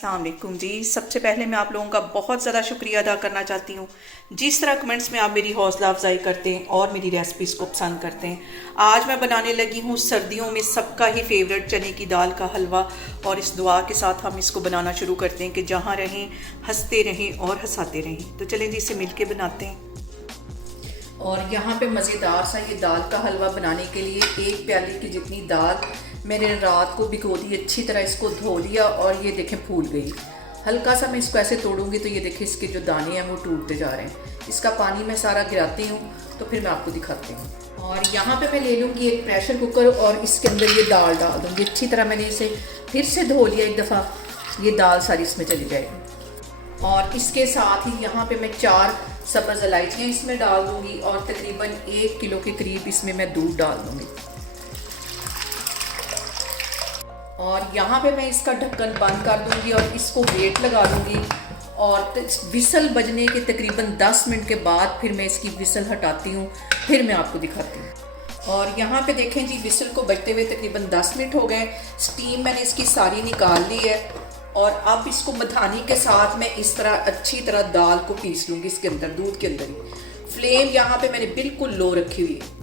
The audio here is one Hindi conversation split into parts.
अस्सलाम वालेकुम जी। सबसे पहले मैं आप लोगों का बहुत ज़्यादा शुक्रिया अदा करना चाहती हूँ जिस तरह कमेंट्स में आप मेरी हौसला अफजाई करते हैं और मेरी रेसिपीज़ को पसंद करते हैं। आज मैं बनाने लगी हूँ सर्दियों में सबका ही फेवरेट चने की दाल का हलवा, और इस दुआ के साथ हम इसको बनाना शुरू करते हैं कि जहाँ रहें हंसते रहें और हंसाते रहें। तो चलें जी, इसे मिल के बनाते हैं। और यहाँ पे मज़ेदार सा ये दाल का हलवा बनाने के लिए 1 प्याली की जितनी दाल मैंने रात को भिगो दी, अच्छी तरह इसको धो लिया और ये देखें फूल गई। हल्का सा मैं इसको ऐसे तोड़ूंगी तो ये देखें इसके जो दाने हैं वो टूटते जा रहे हैं। इसका पानी मैं सारा गिराती हूँ तो फिर मैं आपको दिखाती हूँ। और यहाँ पे मैं ले लूँगी एक प्रेशर कुकर और इसके अंदर ये दाल डाल दूँगी। अच्छी तरह मैंने इसे फिर से धो लिया एक दफ़ा, ये दाल सारी इसमें चली जाएगी। और इसके साथ ही यहाँ पे मैं 4 सब्ज़ इलायचियाँ इसमें डाल दूँगी और तकरीबन 1 किलो के करीब इसमें मैं दूध डाल दूँगी। और यहाँ पे मैं इसका ढक्कन बंद कर दूँगी और इसको वेट लगा दूँगी। और विसल बजने के तकरीबन 10 मिनट के बाद फिर मैं इसकी विसल हटाती हूँ, फिर मैं आपको दिखाती हूँ। और यहाँ पे देखें जी, विसल को बजते हुए तकरीबन 10 मिनट हो गए। स्टीम मैंने इसकी सारी निकाल ली है और अब इसको मधानी के साथ मैं इस तरह अच्छी तरह दाल को पीस लूँगी इसके अंदर, दूध के अंदर ही। फ्लेम यहाँ पे मैंने बिल्कुल लो रखी हुई है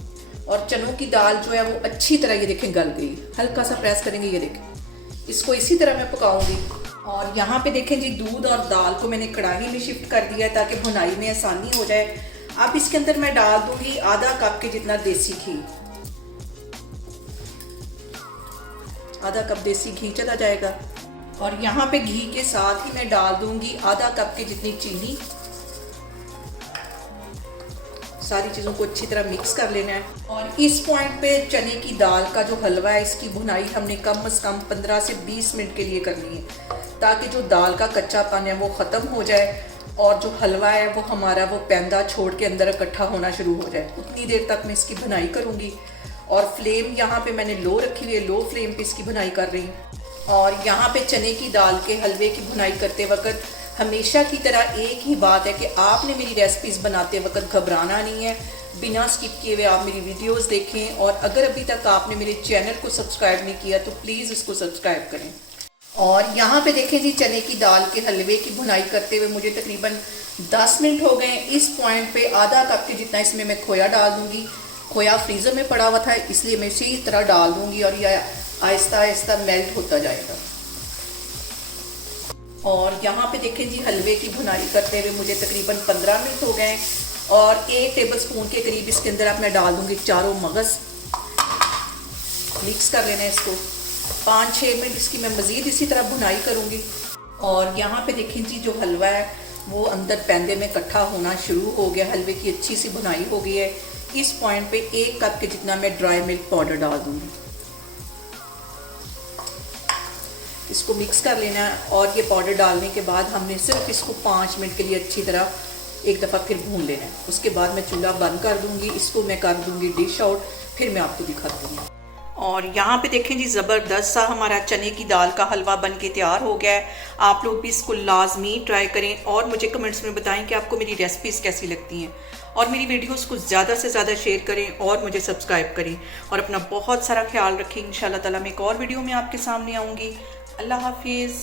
और चनों की दाल जो है वो अच्छी तरह ये देखें गल गई। हल्का सा प्रेस करेंगे, ये देखें। इसको इसी तरह मैं पकाऊंगी। और यहाँ पे देखें जी, दूध और दाल को मैंने कढ़ाई में शिफ्ट कर दिया है ताकि भुनाई में आसानी हो जाए। अब इसके अंदर मैं डाल दूंगी आधा कप के जितना देसी घी। आधा कप देसी घी चला जाएगा। और यहाँ पे घी के साथ ही मैं डाल दूंगी आधा कप की जितनी चीनी। सारी चीज़ों को अच्छी तरह मिक्स कर लेना है। और इस पॉइंट पे चने की दाल का जो हलवा है इसकी भुनाई हमने कम से कम 15 से 20 मिनट के लिए करनी है ताकि जो दाल का कच्चापन है वो ख़त्म हो जाए और जो हलवा है वो हमारा वो पैंदा छोड़ के अंदर इकट्ठा होना शुरू हो जाए। उतनी देर तक मैं इसकी भुनाई करूँगी। और फ्लेम यहाँ पे मैंने लो रखी हुई है, लो फ्लेम पे इसकी भुनाई कर रही हूँ। और यहाँ पे चने की दाल के हलवे की भुनाई करते वक्त हमेशा की तरह एक ही बात है कि आपने मेरी रेसिपीज़ बनाते वक्त घबराना नहीं है। बिना स्किप किए हुए आप मेरी वीडियोस देखें। और अगर अभी तक आपने मेरे चैनल को सब्सक्राइब नहीं किया तो प्लीज़ इसको सब्सक्राइब करें। और यहाँ पे देखें जी, चने की दाल के हलवे की भुनाई करते हुए मुझे तकरीबन 10 मिनट हो गए। इस पॉइंट पे आधा कप के जितना इसमें मैं खोया डाल दूँगी। खोया फ्रीज़र में पड़ा हुआ था इसलिए मैं इसी तरह डाल दूँगी और यह आहिस्ता आहिस्ता मेल्ट होता जाएगा। और यहाँ पे देखें जी, हलवे की भुनाई करते हुए मुझे तकरीबन 15 मिनट हो गए। और 1 टेबलस्पून के करीब इसके अंदर अब मैं डाल दूँगी चारों मगज़। मिक्स कर लेना है इसको। 5-6 मिनट इसकी मैं मज़ीद इसी तरह भुनाई करूँगी। और यहाँ पे देखें जी, जो हलवा है वो अंदर पैंदे में इकट्ठा होना शुरू हो गया। हलवे की अच्छी सी भुनाई हो गई है। इस पॉइंट पे 1 कप के जितना मैं ड्राई मिल्क पाउडर डाल दूँगी। इसको मिक्स कर लेना है। और ये पाउडर डालने के बाद हमने सिर्फ इसको 5 मिनट के लिए अच्छी तरह एक दफ़ा फिर भून लेना है। उसके बाद मैं चूल्हा बंद कर दूंगी। इसको मैं कर दूंगी डिश आउट, फिर मैं आपको दिखाती हूँ। और यहाँ पे देखें जी, ज़बरदस्त सा हमारा चने की दाल का हलवा बन के तैयार हो गया है। आप लोग भी इसको लाजमी ट्राई करें और मुझे कमेंट्स में बताएं कि आपको मेरी रेसिपीज़ कैसी लगती हैं। और मेरी वीडियोस को ज़्यादा से ज़्यादा शेयर करें और मुझे सब्सक्राइब करें। और अपना बहुत सारा ख्याल रखें। इंशाल्लाह ताला मैं एक और वीडियो में आपके सामने आऊँगी। अल्लाह हाफिज़।